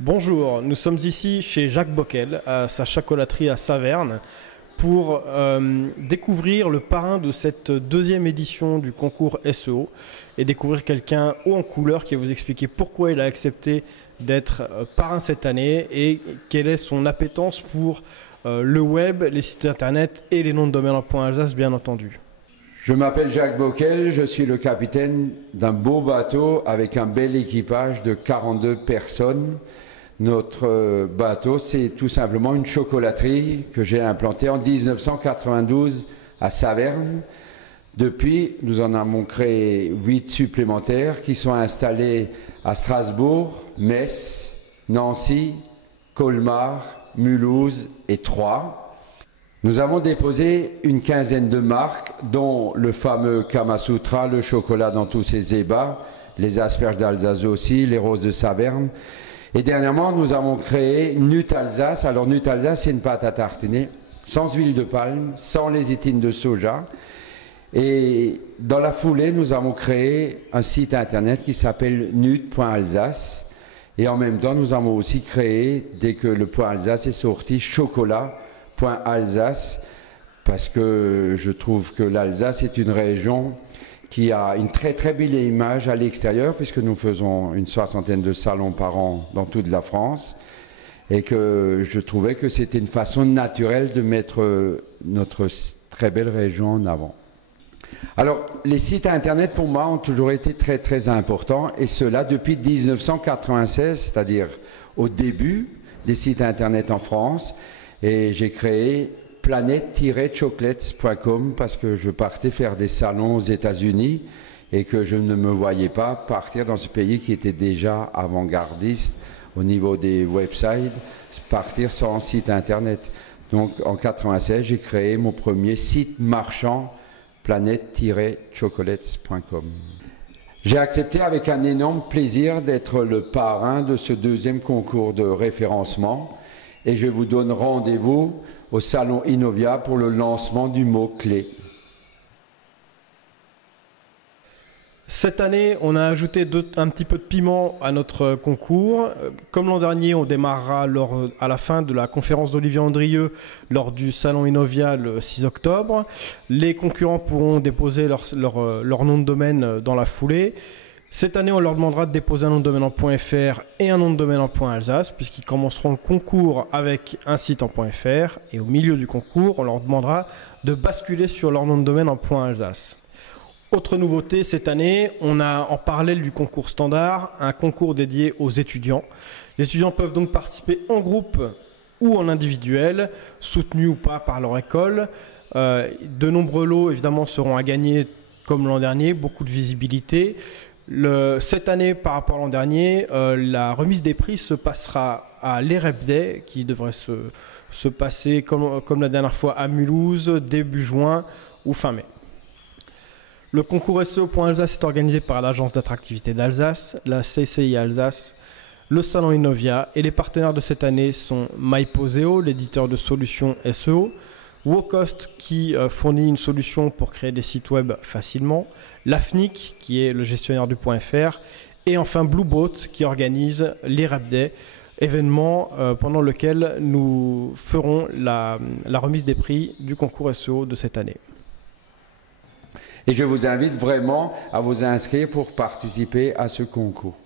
Bonjour, nous sommes ici chez Jacques Bockel, à sa chocolaterie à Saverne, pour découvrir le parrain de cette deuxième édition du concours SEO et découvrir quelqu'un haut en couleur qui va vous expliquer pourquoi il a accepté d'être parrain cette année et quelle est son appétence pour le web, les sites internet et les noms de domaine en .alsace bien entendu. Je m'appelle Jacques Bockel, je suis le capitaine d'un beau bateau avec un bel équipage de 42 personnes. Notre bateau, c'est tout simplement une chocolaterie que j'ai implantée en 1992 à Saverne. Depuis, nous en avons créé 8 supplémentaires qui sont installés à Strasbourg, Metz, Nancy, Colmar, Mulhouse et Troyes. Nous avons déposé une quinzaine de marques, dont le fameux Kamasutra, le chocolat dans tous ses ébats, les asperges d'Alsace aussi, les roses de Saverne. Et dernièrement, nous avons créé Nut Alsace. Alors Nut Alsace, c'est une pâte à tartiner sans huile de palme, sans lézitine de soja. Et dans la foulée, nous avons créé un site internet qui s'appelle nut.alsace. Et en même temps, nous avons aussi créé, dès que le point Alsace est sorti, chocolat.alsace, parce que je trouve que l'Alsace est une région qui a une très très belle image à l'extérieur, puisque nous faisons une soixantaine de salons par an dans toute la France, et que je trouvais que c'était une façon naturelle de mettre notre très belle région en avant. Alors, les sites internet pour moi ont toujours été très très importants, et cela depuis 1996, c'est-à-dire au début des sites internet en France, et j'ai créé planète-chocolates.com parce que je partais faire des salons aux États-Unis et que je ne me voyais pas partir dans ce pays qui était déjà avant-gardiste au niveau des websites, partir sans site internet. Donc en 1996, j'ai créé mon premier site marchand, planète-chocolates.com. J'ai accepté avec un énorme plaisir d'être le parrain de ce deuxième concours de référencement et je vous donne rendez-vous au salon Innovia pour le lancement du mot-clé. Cette année, on a ajouté un petit peu de piment à notre concours. Comme l'an dernier, on démarrera à la fin de la conférence d'Olivier Andrieux lors du salon Innovia le 6 octobre. Les concurrents pourront déposer leur nom de domaine dans la foulée. Cette année, on leur demandera de déposer un nom de domaine en .fr et un nom de domaine en .alsace, puisqu'ils commenceront le concours avec un site en .fr. Et au milieu du concours, on leur demandera de basculer sur leur nom de domaine en .alsace. Autre nouveauté cette année, on a en parallèle du concours standard un concours dédié aux étudiants. Les étudiants peuvent donc participer en groupe ou en individuel, soutenus ou pas par leur école. De nombreux lots évidemment seront à gagner comme l'an dernier, beaucoup de visibilité. Cette année, par rapport à l'an dernier, la remise des prix se passera à l'EREP Day, qui devrait se passer comme la dernière fois à Mulhouse, début juin ou fin mai. Le concours SEO.Alsace est organisé par l'Agence d'attractivité d'Alsace, la CCI Alsace, le Salon Innovia et les partenaires de cette année sont MyPoseo, l'éditeur de solutions SEO, Wocost qui fournit une solution pour créer des sites web facilement, l'AFNIC qui est le gestionnaire du .fr et enfin Blueboat qui organise l'EREP Day, événement pendant lequel nous ferons la remise des prix du concours SEO de cette année. Et je vous invite vraiment à vous inscrire pour participer à ce concours.